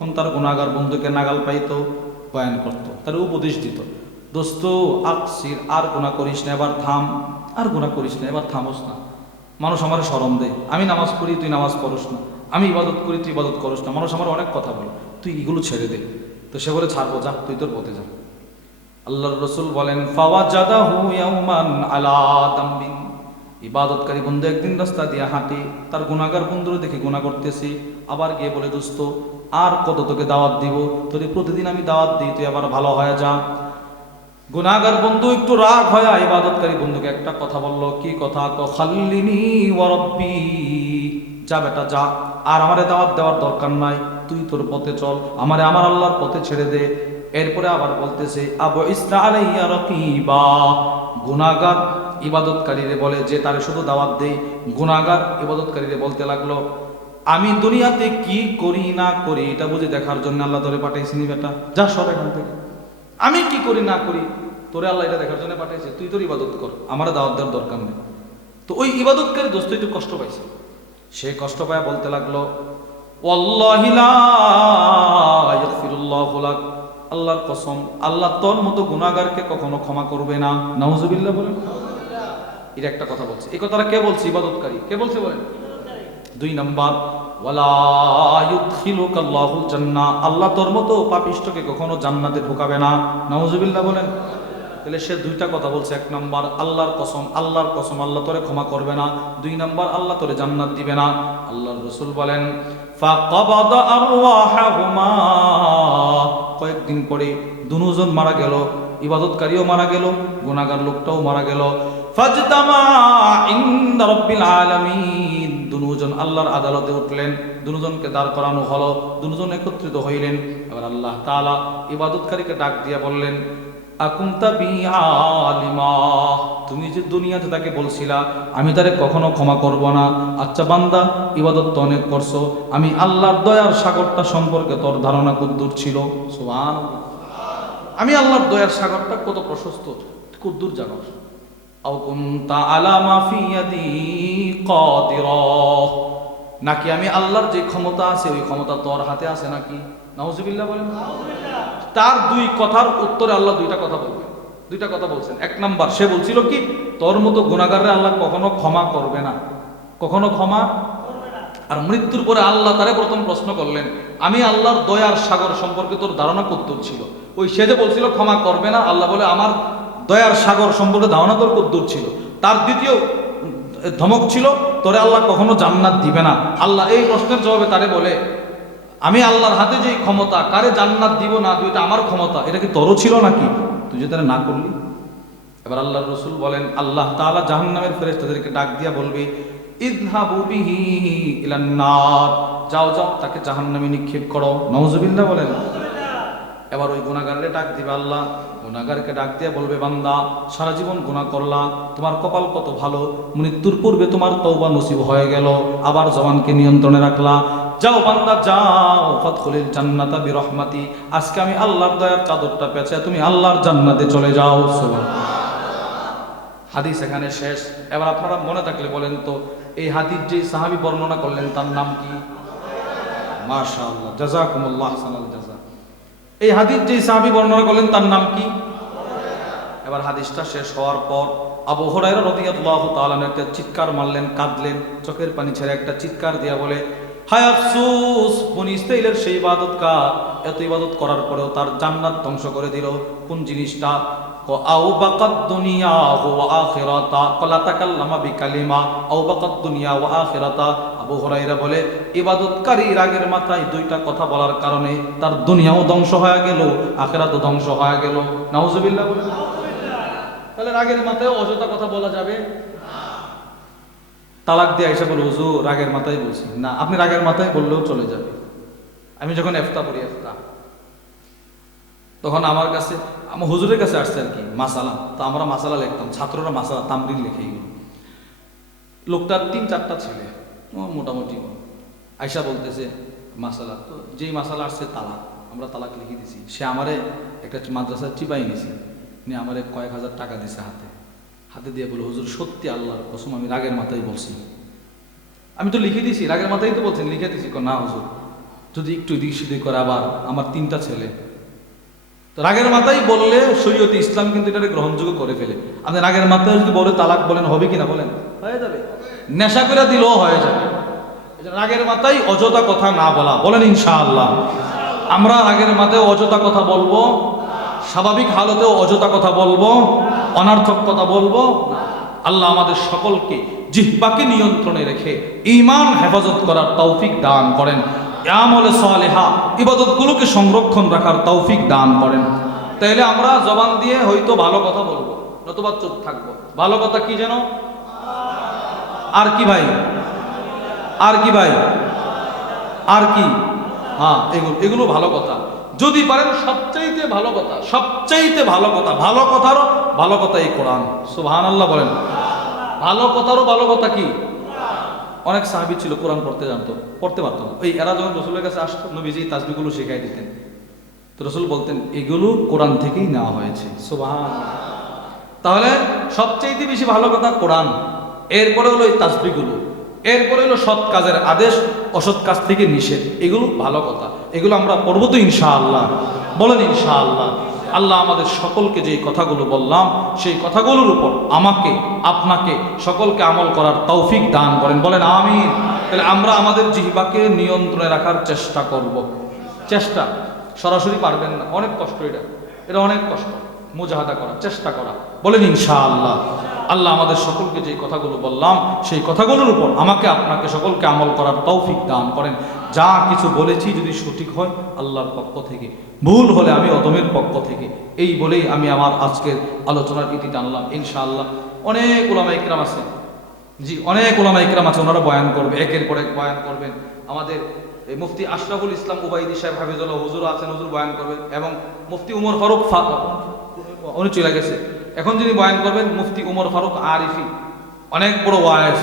তখন তার গুণাগার বন্ধুকে নাগাল পাইতো, বয়ান করত, তার উপদেশ দিত। দোস্ত, আকসির, আর গুণা করিস না, এবার থাম, আর গুণা করিস না, এবার থামোস না। মানুষ আমার সরম দেয়, আমি নামাজ পড়ি, তুই নামাজ পড়স না। আমি ইবাদত করি, তুই ইবাদত করস না। মানুষ আমার অনেক কথা বলে, তুই এগুলো ছেড়ে দে। তো সে বলে, ছাড়বো, যা, তুই তোর পথে যা। আল্লাহর রসুল বলেন ফাওয়া জাদাহু ইয়াউমান আলা দাম্বিন। ইবাদতকারী বন্ধু একদিন রাস্তা দিয়ে হাঁটে, তার গুণাগার বন্ধুরে দেখে গুণা করতেছি। আবার গিয়ে বলে, দোস্ত, আর কত তোকে দাওয়াত দিব? তোর প্রতিদিন আমি দাওয়াত দিই, তুই আবার ভালো হয়ে যা। গুনাগার বন্ধু একটু রাগ হয় ইবাদতকারী বন্ধুকে একটা কথা বলল, কি কথা? তো খাল্লিনি ওয়ারব্বি যা বেটা, যা। আর আমারে দাওয়াত দেওয়ার দরকার নাই। তুই তোর পথে চল। আমারে আমার আল্লাহর পথে ছেড়ে দে। এরপরে আবার বলতেছে, আবু ইসরা আলাইয়া রাকিবা। গুনাগার ইবাদতকারীরে বলে যে তারে শুধু দাওয়াত দেই গুনাগার ইবাদতকারীরে বলতে লাগল, আমি দুনিয়াতে কি করি না করি, এটা বুঝে দেখার জন্য আল্লাহ ধরে পাঠাইছিনি বেটা, যা সব এখান থেকে। আমি কি করি না করি, তোরে আল্লাহ এটা দেখার জন্য পাঠাইছে, তুই তোর ইবাদত কর, আমার দাওয়াত দেওয়ার দরকার নেই। তো ওই ইবাদতকারী দোস্ত একটু কষ্ট পাইছে। সে কষ্ট পায় বলতে লাগল। আল্লাহর কসম, আল্লাহ তোর মতো গুনাহগারকে কখনো ক্ষমা করবে না। নাউজুবিল্লাহ বলেন। এটা একটা কথা বলছে। এই কথাটা কে বলছে? ইবাদতকারী। কে বলছে বলেন? দুই নাম্বার আল্লাহ তোর মতো পাপিষ্ঠকে কখনো জান্নাতে ঢোকাবে না। নাউজুবিল্লাহ বলেন। তাহলে সে দুইটা কথা বলছে। এক নাম্বার, আল্লাহর কসম আল্লাহর কসম আল্লাহ তোরে ক্ষমা করবে না। দুই নাম্বার, আল্লাহ তোরে জান্নাত দিবে না। আল্লাহর রসুল বলেন কয়েকদিন পরে দুজন মারা গেল। ইবাদতকারীও মারা গেল। গুনাহগার লোকটাও মারা গেল। দুজন আল্লাহর আদালতে উঠলেন, দুজনকে দাঁড় করানো হলো, দুজন একত্রিত হইলেন। এবার আল্লাহ তাআলা ইবাদতকারীকে ডাক দিয়া বললেন তুমি যে দুনিয়াতে তাকে বলছিলা, আমি তারে কখনো ক্ষমা করব না। আচ্ছা বান্দা, ইবাদত তো অনেক করছ, আমি আল্লাহর দয়ার সাগরটা সম্পর্কে তোর ধারণা কদ্দূর ছিল। সুবহান আমি আল্লাহর দয়ার সাগরটা কত প্রশস্ত কদ্দূর জানো। আও কুনতা আলা মা ফি ইয়াদি কাদিরা। নাকি আমি আল্লাহর যে ক্ষমতা আছে, ওই ক্ষমতা তোর হাতে আছে নাকি? নাউজুবিল্লাহ বলেন তার দুই কথার উত্তরে আল্লাহ দুইটা কথা বলবে দুইটা কথা বলছেন। এক নাম্বার, সে বলছিল কি, তোর মতো গুণাগারে আল্লাহ কখনো ক্ষমা করবে না। কখনো ক্ষমা আর মৃত্যুর পরে আল্লাহ তারে প্রথম প্রশ্ন করলেন, আমি আল্লাহর দয়ার সাগর সম্পর্কে তোর ধারণা কদ্দূর ছিল। ওই সে যে বলছিল, ক্ষমা করবে না। আল্লাহ বলে, আমার দয়ার সাগর সম্পর্কে ধারণা তোর কদ্দূর ছিল। তার দ্বিতীয় ধমক ছিল, তোরে আল্লাহ কখনো জান্নাত দিবে না। আল্লাহ এই প্রশ্নের জবাবে তারে বলে, আমি আল্লাহর হাতে যে ক্ষমতা, কারে জান্নাত দিব না দিব এটা আমার ক্ষমতা, এটা কি তোরও ছিল নাকি? তুই যে তারা না করলি। এবার আল্লাহ রসুল বলেন, আল্লাহ তাআলা জাহান্নামের ফেরেশতাদেরকে ডাক দিয়া বলবে যাও যাও, তাকে জাহান্নামে নিক্ষেপ করো। নওজুবিল্লাহ বলেন। এবার ওই গুণাগারে ডাক দিবে আল্লাহ গুণাগারকে ডাক দিয়ে বলবে, বান্দা, সারা জীবন গুণা করলা, তোমার কপাল কত ভালো, মৃত্যুর পূর্বে তোমার তৌবা নসিব হয়ে গেল, আবার জবানকে নিয়ন্ত্রণে রাখলা। যাও বান্দা, যাও ফতখলিল জান্নাতা বিরহমাতি। আজকে আমি আল্লাহর দয়ার চাদরটা পেঁচে তুমি আল্লাহর জান্নাতে চলে যাও। হাদিস এখানে শেষ। এবার আপনারা মনে থাকলে বলেন তো, এই হাদিস যে সাহাবী বর্ণনা করলেন, তার নাম কি? মাশাআল্লাহ জাযাকুমুল্লাহ জাযা এই হাদিস যে সাহাবি বর্ণনা করলেন, তার নাম কি? এবার হাদিসটা শেষ হওয়ার পর আবু হরাইরা রদিয়াতুল্লাহ তাআলা একটা চিৎকার মারলেন, কাঁদলেন, চোখের পানি ছেড়ে একটা চিৎকার দিয়া বলে হায় আফসোস সেই ইবাদত এত ইবাদত করার পরেও তার জান্নাত ধ্বংস করে দিল। কোন জিনিসটা? ইবাদতকারী রাগের মাথায় দুইটা কথা বলার কারণে তার দুনিয়াও ধ্বংস হয়ে গেল, আখিরাতও ধ্বংস হয়ে গেল। নাউজুবিল্লাহ বলে, তাহলে রাগের মাথায় অযথা কথা বলা যাবে। তালাক দিয়ে এসে বলে, হুজুর, রাগের মাথায় বলছি। না, আপনি রাগের মাথায় বললেও চলে যাবে। আমি যখন এফতা পড়ি এফতা তখন আমার কাছে, আমার হুজুরের কাছে আসছে আর কি, মাসালা। তো আমরা মাসালা লিখতাম, ছাত্ররা মাসালা, তামরিন লিখে এগুলো। লোকটার তিন, চারটা ছেলে মোটামুটি। আয়সা বলতেছে, মাসালা, তো যেই মাসালা আসছে তালাক, আমরা তালাক লিখে দিছি। সে আমারে একটা মাদ্রাসা চিপাই নিছি, নিয়ে আমারে কয়েক হাজার টাকা দিছে হাতে। হাতে দিয়ে বলে, হুজুর, সত্যি আল্লাহর কসম, আমি রাগের মাথায় বলছি। আমি তো লিখে দিছি রাগের মাথায় তো বলছেন, লিখে দিছি না হুজুর, যদি একটু এদিক সেদিক করে আবার আমার তিনটা ছেলে। তো রাগের মাথায় বললে শরীয়তে ইসলাম কিন্তু এটাকে গ্রহণযোগ্য করে ফেলে। আপনি রাগের মাথায় যদি বলে তালাক বলেন, হবে কিনা বলেন? হয়ে যাবে। নেশা করে দিলেও হয়ে যাবে। রাগের মাথায় অযথা কথা না বলা। বলেন, ইনশাআল্লাহ। আমরা রাগের মাথায় অযথা কথা বলব, স্বাভাবিক হালতেও অযথা কথা বলব। অনার্থক কথা বলব? আল্লাহ আমাদের সকলকে জিহ্বাকে নিয়ন্ত্রণে রেখে ইমান হেফাজত করার তৌফিক দান করেন। আমলে সালেহা ইবাদতগুলোকে সংরক্ষণ রাখার তৌফিক দান করেন। তাইলে আমরা জবান দিয়ে হয়তো ভালো কথা বলব, নতুবা চুপ থাকব। ভালো কথা কি যেন? আর কি ভাই? আর কি ভাই? আর কি? হ্যাঁ এগুলো এগুলো ভালো কথা। যদি পারেন সবচাইতে ভালো কথা, সবচাইতে ভালো কথা, ভালো কথারও ভালো কথা এই কোরআন। সুবহান আল্লাহ বলেন। ভালো কথারও ভালো কথা কি? অনেক সাহাবি ছিল, কোরআন পড়তে জানতো। পড়তে পারতো না। ওই এরা যখন রসুলের কাছে আসতো, নবীজি তাসবিগুলো শেখাই দিতেন। তো রসুল বলতেন, এগুলো কোরআন থেকেই নেওয়া হয়েছে। সুবহান তাহলে সবচেয়ে বেশি ভালো কথা কোরআন। এরপরে হলো এই তাসবিগুলো এরপরে হলো সৎ কাজের আদেশ, অসৎ কাজ থেকে নিষেধ। এগুলো ভালো কথা। এগুলো আমরা পড়ব তো ইনশাআল্লাহ। বলেন ইনশাআল্লাহ। আল্লাহ আমাদের সকলকে যে কথাগুলো বললাম, সেই কথাগুলোর উপর আমাকে, আপনাকে সকলকে আমল করার তৌফিক দান করেন। বলেন আমি তাহলে আমরা আমাদের জিহ্বাকে নিয়ন্ত্রণে রাখার চেষ্টা করব। চেষ্টা। সরাসরি পারবেন না। অনেক কষ্ট এটা। এটা অনেক কষ্ট। মুজাহাদা করা, চেষ্টা করা। বলেন, ইনশাআল্লাহ। আল্লাহ আমাদের সকলকে যে কথাগুলো বললাম, সেই কথাগুলোর উপর আমাকে, আপনাকে সকলকে আমল করার তৌফিক দান করেন। যা কিছু বলেছি যদি সঠিক হয়, আল্লাহর পক্ষ থেকে। ভুল হলে আমি অদমের পক্ষ থেকে। এই বলেই আমি আমার আজকের আলোচনার ইতি টানলাম, ইনশাআল্লাহ। অনেক ওলামা ইকরাম আছে। জি, অনেক ওলামা ইকরাম আছে, ওনারা বয়ান করবে, একের পর এক বয়ান করবেন। আমাদের এই মুফতি আশরাফুল ইসলাম উবাইদি সাহেব, হাফিজুল্লাহ হুজুর আছেন, হুজুর বয়ান করবেন এবং মুফতি উমর ফারুক উনি চলে গেছে। এখন যিনি বয়ান করবেন, মুফতি উমর ফারুক আরিফি। অনেক বড় ওয়ায়েস